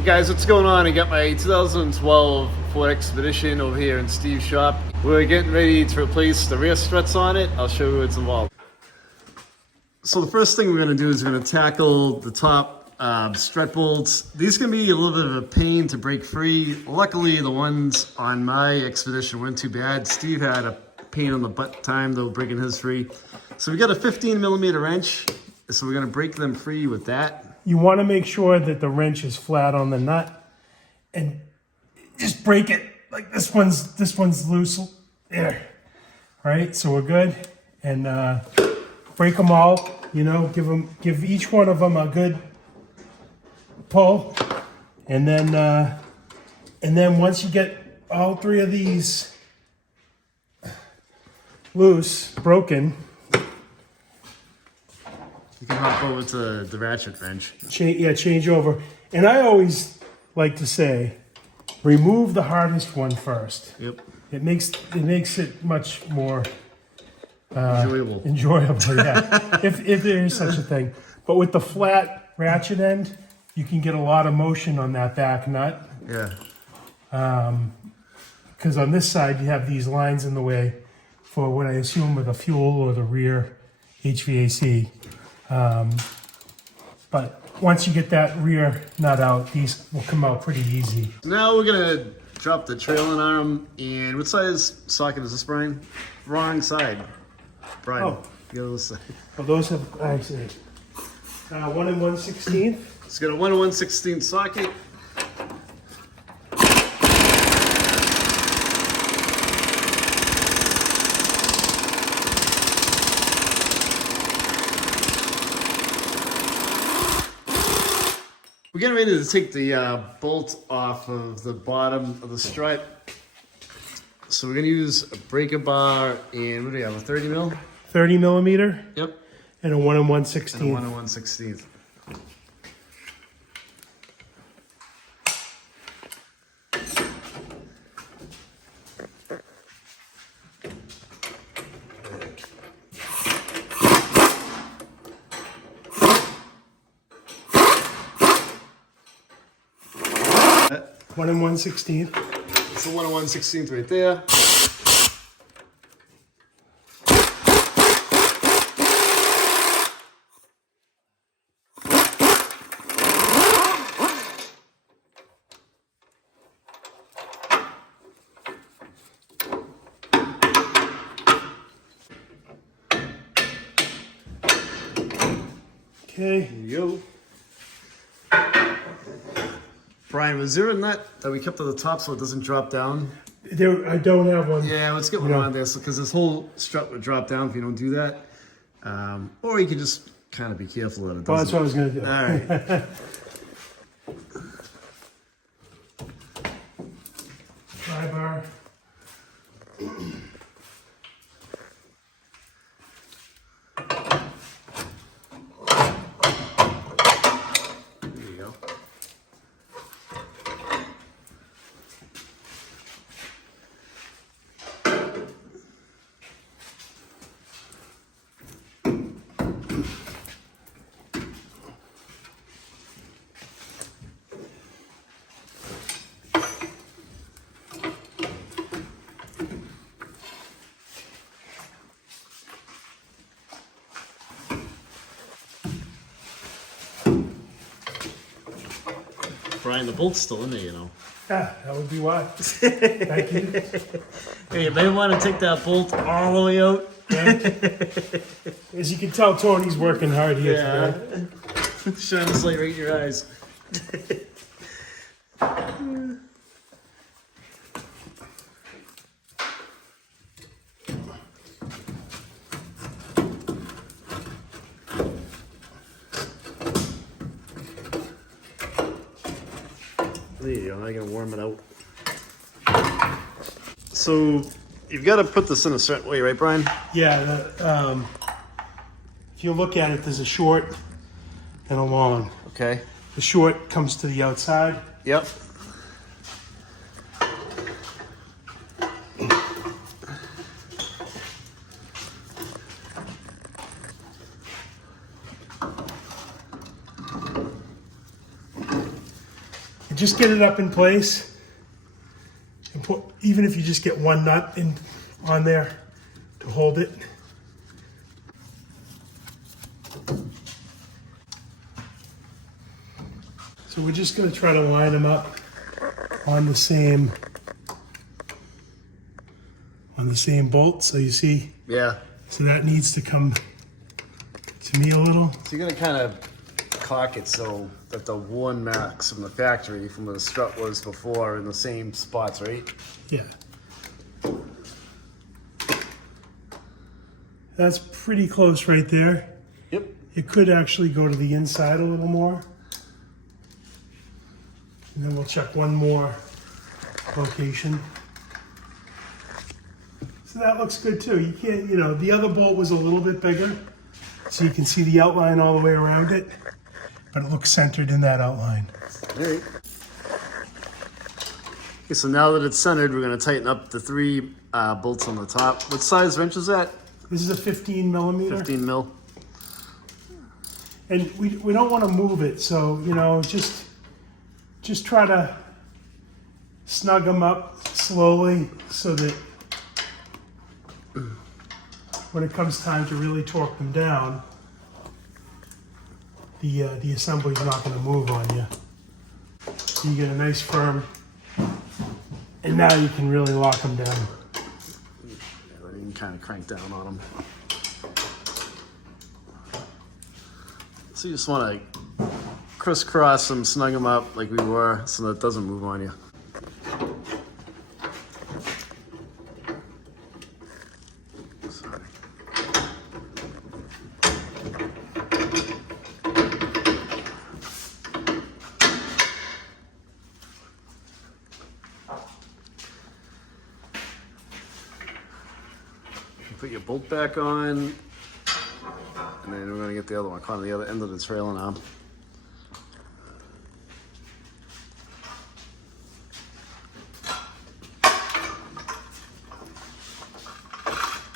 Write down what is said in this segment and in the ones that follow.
Hey guys, what's going on? I got my 2012 Ford Expedition over here in Steve's shop. We're getting ready to replace the rear struts on it. I'll show you what's involved. So the first thing we're going to do is we're going to tackle the top strut bolts. These can be a little bit of a pain to break free. Luckily, the ones on my Expedition weren't too bad. Steve had a pain on the butt time though breaking his free. So we got a 15mm wrench. So we're going to break them free with that. You want to make sure that the wrench is flat on the nut and just break it like this one's loose there. Right, so we're good. And break them all, you know, give each one of them a good pull. And then once you get all three of these broken, You can hop over to the ratchet wrench. change over. And I always like to say, remove the hardest one first. Yep. It makes it much more Enjoyable. yeah. if there is such a thing. But with the flat ratchet end, you can get a lot of motion on that back nut. Yeah. Because on this side, you have these lines in the way for what I assume are the fuel or the rear HVAC. But once you get that rear nut out, these will come out pretty easy. Now we're gonna drop the trailing arm. And what size socket is this, Brian? Wrong side. Brian, Oh. the other side. Well, those have, I see. 1 1/16. It's got a 1 1/16 socket. We're getting ready to take the bolt off of the bottom of the strut. So we're gonna use a breaker bar and what do we have, a 30mm? 30mm Yep. and a 1 And a 1/16. 1 1/16. One 1/16. It's a 1 1/16 right there. Okay. Yo. Brian, was there a nut that we kept at the top so it doesn't drop down? There, I don't have one. Yeah, let's get one on there because this whole strut would drop down if you don't do that. Or you can just kind of be careful that it doesn't. Well, that's what I was going to do. All right. Pry bar. There you go. Brian, the bolt's still in there, you know. Ah, that would be why. Thank you. Hey, you may want to take that bolt all the way out. Yeah. As you can tell, Tony's working hard here today. Yeah. Shine this light right in your eyes. There you go, now you're gonna warm it out. So you've got to put this in a certain way, right, Brian? Yeah. If you look at it, there's a short and a long. Okay. The short comes to the outside. Yep. And just get it up in place. And put, even if you just get one nut in on there to hold it. So we're just going to try to line them up on the same bolt. So you see, Yeah. so that needs to come to me a little. So you're gonna kind of cock it so that the worn marks from the factory, from where the strut was before, are in the same spots, right? Yeah. That's pretty close right there. Yep. It could actually go to the inside a little more. And then we'll check one more location. So that looks good too. You can't, you know, the other bolt was a little bit bigger, so you can see the outline all the way around it, but it looks centered in that outline. All right. Okay, so now that it's centered, we're gonna tighten up the 3 bolts on the top. What size wrench is that? This is a 15 millimeter. 15 mil. And we don't want to move it, so, you know, just try to snug them up slowly so that when it comes time to really torque them down, the assembly's not going to move on you. So you get a nice firm, and now you can really lock them down. Yeah, then you can kind of crank down on them. So you just want to crisscross them, snug them up like we were, so that it doesn't move on you. Sorry. Put your bolt back on. And then we're going to get the other one caught on the other end of the trailer now.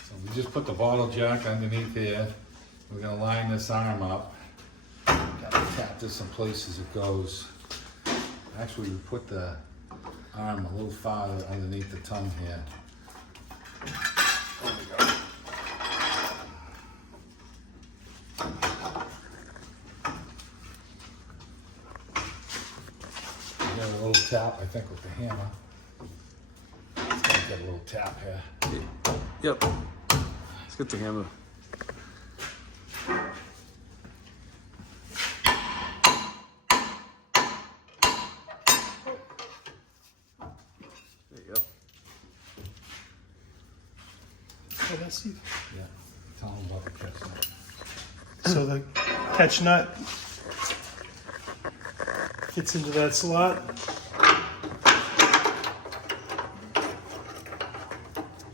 So we just put the bottle jack underneath here. We're going to line this arm up. Got to tap this in place as it goes. Actually, we put the arm a little farther underneath the tongue here. There we go. Get a little tap, I think, with the hammer. It's gonna get a little tap here. Yep. Let's get the hammer. There you go. So let's see. Yeah. Tell them about the catch nut. So the catch nut fits into that slot.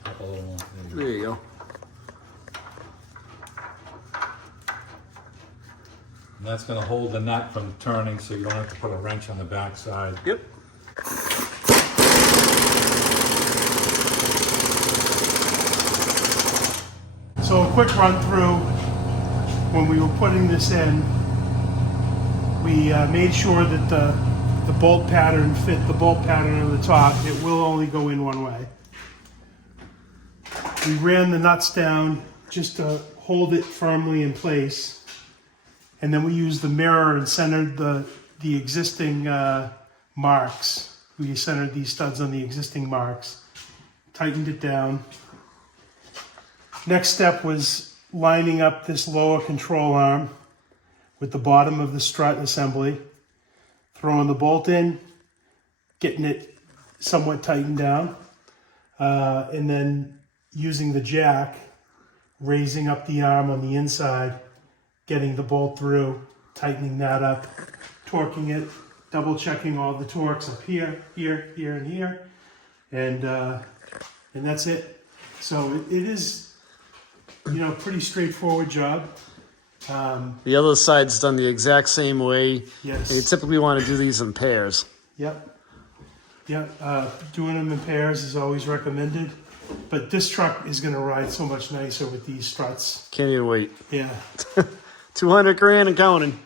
Up a little more. There you go. And that's going to hold the nut from turning so you don't have to put a wrench on the back side. Yep. So a quick run through, when we were putting this in, we made sure that the bolt pattern fit the bolt pattern on the top. It will only go in one way. We ran the nuts down just to hold it firmly in place. And then we used the mirror and centered the existing marks. We centered these studs on the existing marks, tightened it down. Next step was lining up this lower control arm with the bottom of the strut assembly, throwing the bolt in, getting it somewhat tightened down, and then using the jack, raising up the arm on the inside, getting the bolt through, tightening that up, torquing it, double checking all the torques up here, here, here, and here, and that's it. So it is, you know, pretty straightforward job. The other side's done the exact same way. Yes. You typically want to do these in pairs. Yep. Doing them in pairs is always recommended. But this truck is going to ride so much nicer with these struts. Can't even wait. Yeah. 200 grand and counting.